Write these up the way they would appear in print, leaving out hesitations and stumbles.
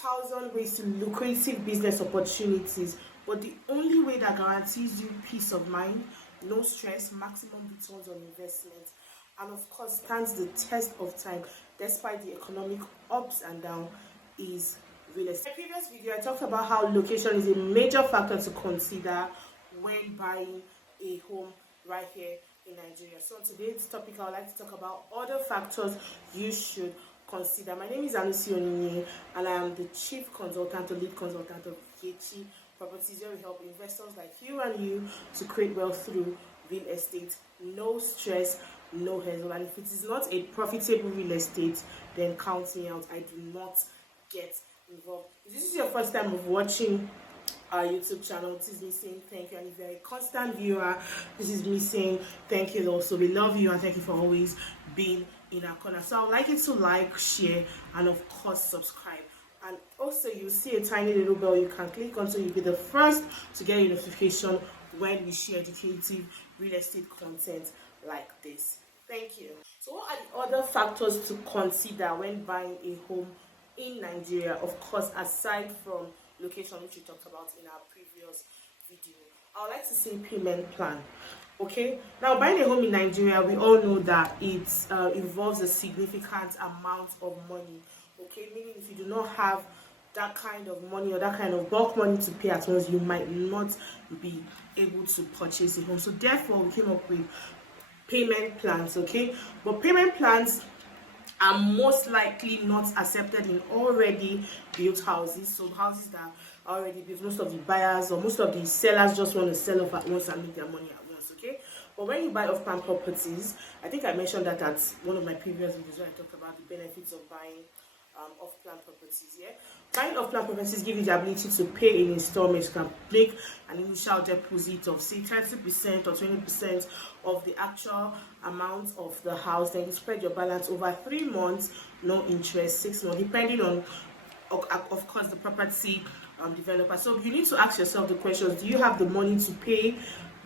10,000 ways to lucrative business opportunities, but the only way that guarantees you peace of mind, no stress, maximum returns on investment, and of course stands the test of time despite the economic ups and downs is real estate. In the previous video, I talked about how location is a major factor to consider when buying a home right here in Nigeria. So on today's topic, I would like to talk about other factors you should consider. My name is Realtoryechi, and I am the chief consultant or lead consultant of Realtoryechi Properties, where we help investors like you and you to create wealth through real estate. No stress, no hassle. And if it is not a profitable real estate, then count me out. I do not get involved. If this is your first time of watching our YouTube channel, this is me saying thank you. And if you're a constant viewer, this is me saying thank you also. We love you and thank you for always being in our corner. So I would like you to like, share, and of course subscribe. And also you see a tiny little bell you can click on so you'll be the first to get a notification when we share educative real estate content like this. Thank you. So what are the other factors to consider when buying a home in Nigeria? Of course, aside from location, which we talked about in our previous video, I would like to say payment plan. Okay, now buying a home in Nigeria, we all know that it involves a significant amount of money. Okay, meaning if you do not have that kind of money or that kind of bulk money to pay at once, you might not be able to purchase a home. So therefore, we came up with payment plans. Okay, but payment plans are most likely not accepted in already built houses. So houses that are already built, most of the buyers or most of the sellers just want to sell off at once and make their money at once. Okay, but when you buy off-plan properties, I think I mentioned that at one of my previous videos when I talked about the benefits of buying off-plan properties. Yeah, buying off-plan properties give you the ability to pay in installments. You can make an initial deposit of say 30% or 20% of the actual amount of the house. Then you spread your balance over 3 months, no interest, 6 months, depending on, of course, the property developer. So you need to ask yourself the questions: do you have the money to pay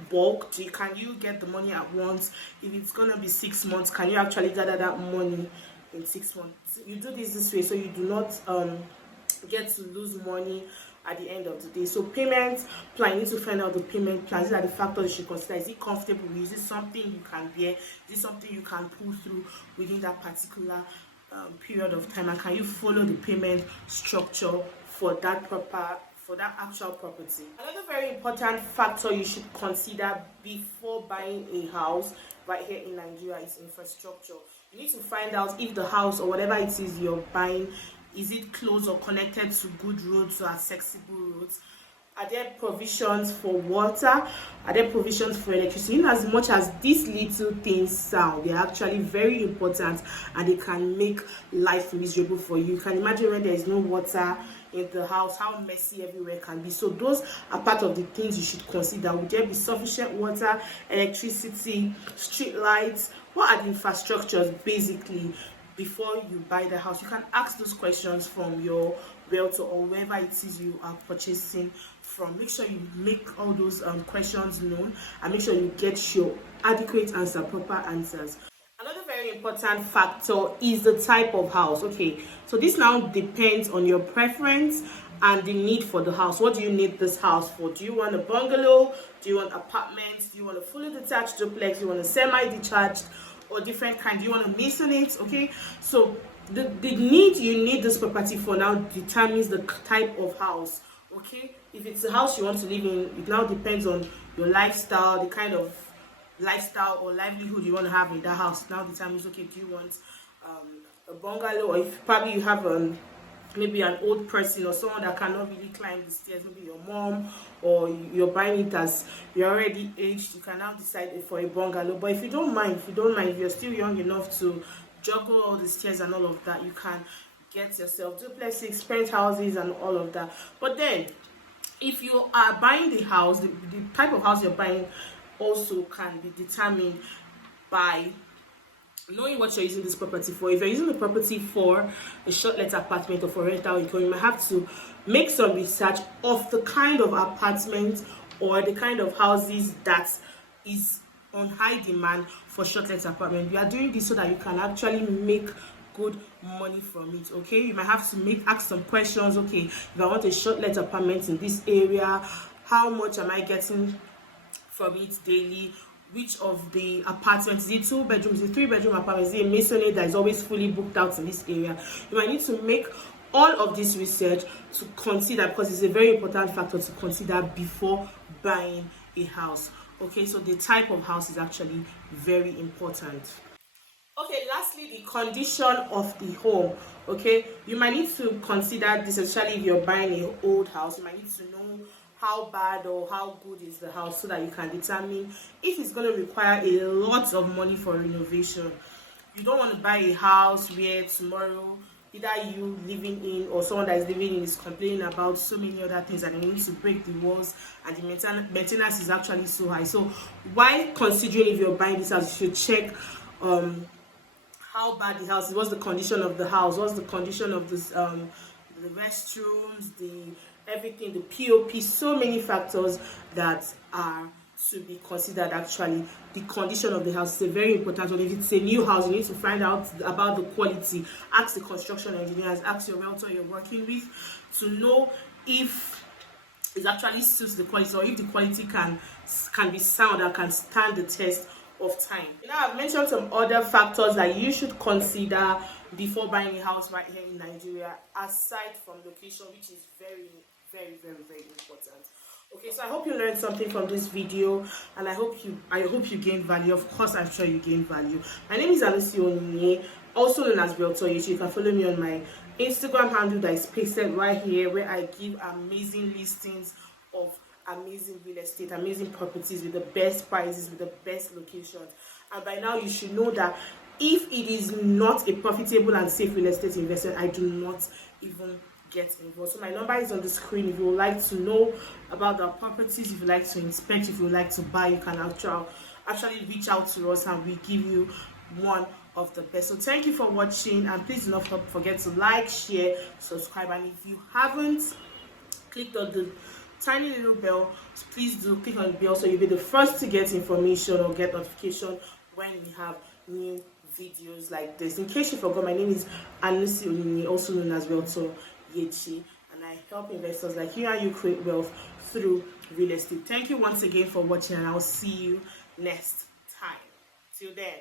bulk? Can you get the money at once? If it's gonna be 6 months, can you actually gather that money in 6 months? You do this way so you do not get to lose money at the end of the day. So payment plan, you need to find out the payment plans. These are the factors you should consider. Is it comfortable? Is it something you can bear? Is it something you can pull through within that particular period of time? And can you follow the payment structure for that actual property? Another very important factor you should consider before buying a house right here in Nigeria is infrastructure. You need to find out if the house or whatever it is you're buying, is it close or connected to good roads or accessible roads? Are there provisions for water? Are there provisions for electricity? In as much as these little things sound, they're actually very important and they can make life miserable for you. You can imagine when there is no water in the house, how messy everywhere can be. So those are part of the things you should consider. Would there be sufficient water, electricity, street lights? What are the infrastructures basically before you buy the house? You can ask those questions from your realtor or wherever it is you are purchasing from. Make sure you make all those questions known and make sure you get your adequate answer, proper answers. Another very important factor is the type of house. Okay, so this now depends on your preference and the need for the house. What do you need this house for? Do you want a bungalow? Do you want apartments? Do you want a fully detached duplex? Do you want a semi-detached or different kind? Do you want to masonite? Okay, so the need you need this property for now determines the type of house. Okay, if it's a house you want to live in, it now depends on your lifestyle, the kind of lifestyle or livelihood you want to have in that house. It now determines, okay, do you want a bungalow, or if probably you have maybe an old person or someone that cannot really climb the stairs, maybe your mom, or you're buying it as you're already aged, you can now decide for a bungalow. But if you don't mind, if you're still young enough to juggle all the stairs and all of that, you can get yourself duplexes, penthouses and all of that. But then if you are buying the house, the type of house you're buying also can be determined by knowing what you're using this property for. If you're using the property for a short-let apartment or for rental income, you might have to make some research of the kind of apartment or the kind of houses that is on high demand for short-let apartment. We are doing this so that you can actually make good money from it. Okay, you might have to ask some questions. Okay, if I want a short-let apartment in this area, how much am I getting from it daily? Which of the apartments, is it 2 bedrooms, is it 3 bedroom apartments, is it a masonry that is always fully booked out in this area? You might need to make all of this research to consider, because it's a very important factor to consider before buying a house. Okay, so the type of house is actually very important. Okay, lastly, the condition of the home. Okay, you might need to consider this, especially if you're buying an old house. You might need to know how bad or how good is the house, so that you can determine if it's going to require a lot of money for renovation. You don't want to buy a house where tomorrow either you living in or someone that is living in is complaining about so many other things, and they need to break the walls, and the maintenance is actually so high. So while considering if you're buying this house, you should check how bad the house is, what's the condition of the house, what's the condition of this the restrooms, the everything, the POP, so many factors that are to be considered. Actually, the condition of the house is a very important one. If it's a new house, you need to find out about the quality. Ask the construction engineers, ask your realtor you're working with to know if it actually suits the quality, or if the quality can be sound and can stand the test of time. Now, I've mentioned some other factors that you should consider before buying a house right here in Nigeria, aside from location, which is very, very, very, very important. Okay, so I hope you learned something from this video, and I hope you gained value. Of course, I'm sure you gained value. My name is Realtoryechi, also known as Realtoryechi. You can follow me on my Instagram handle that is pasted right here, where I give amazing listings of amazing real estate, amazing properties with the best prices, with the best locations. And by now you should know that if it is not a profitable and safe real estate investment, I do not even get involved. So my number is on the screen. If you would like to know about the properties, if you like to inspect, if you would like to buy, you can actually reach out to us, and we give you one of the best. So thank you for watching, and please do not forget to like, share, subscribe, and if you haven't clicked on the tiny little bell, please do click on the bell, so you'll be the first to get information or get notification when we have new videos like this. In case you forgot, my name is Realtoryechi, also known as Realtoryechi, and I help investors like you and you create wealth through real estate. Thank you once again for watching, and I'll see you next time. Till then.